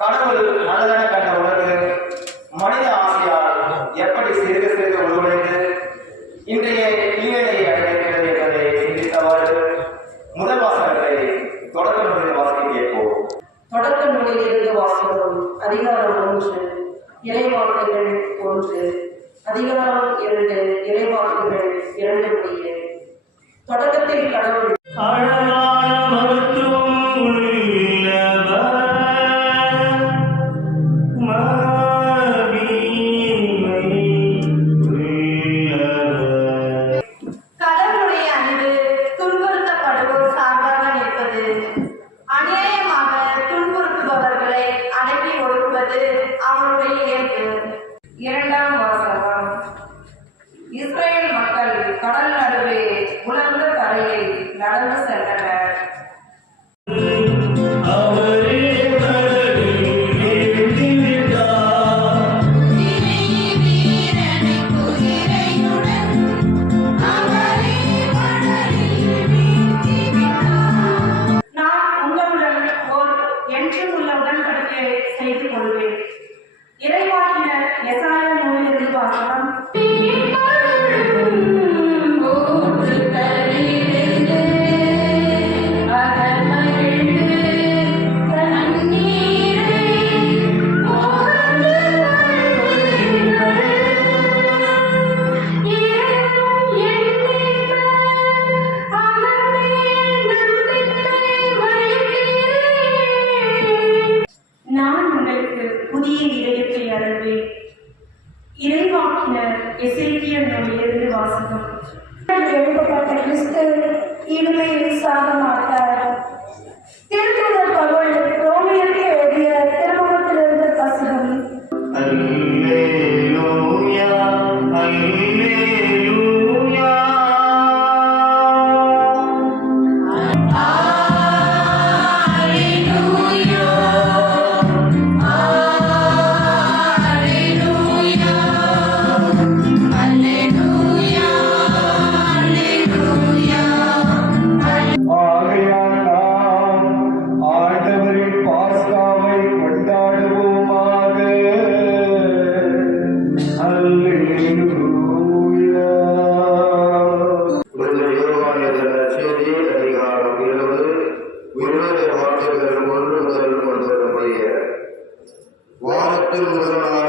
கடவுள் நல்லதான கண்ட உலகு மனித ஆசையால் எப்படி சிறுக சிறுக உருவடைந்து இன்றைய ஈழை அடைகிறது என்பதை சிந்தித்தவாறு முதல் வாசகங்களை தொடக்க நூலில் வாசிக்க கேட்போம். தொடக்க நூலில் இருந்து வாசகம். அதிகாரம் 1, இறைவாக்குகள் 1, அதிகாரம் 2, இறைவாக்குகள் 2 முடிய. தொடக்கத்தில் கடவுள் இரண்டாம் வாசகம். இஸ்ரேல் மக்கள் கடல் நடுவே உலர்ந்த கரையில் நடந்து சென்றனர். நான் உங்களுடன் என்றும் உள்ள உடன்படிக்கை செய்து கொள்வேன். இறைவாக்கினர் எசாயா நூலிலிருந்து வாசகம். நான் உங்களுக்கு புதிய இதயத்தை அருள்வேன். இறைவாக்கினர் எசேக்கியேல் நூலிலிருந்து வாசகம். எழுதப்பட்ட கிறிஸ்து இனிமையில் சாக மாட்டார். திருத்தூதர் பவுல் ரோமியருக்கு எழுதிய திருமுகத்திலிருந்து வாசகம். அல்லேலூயா அல்லேலூயா. வாரத்தில் முதல் நாள்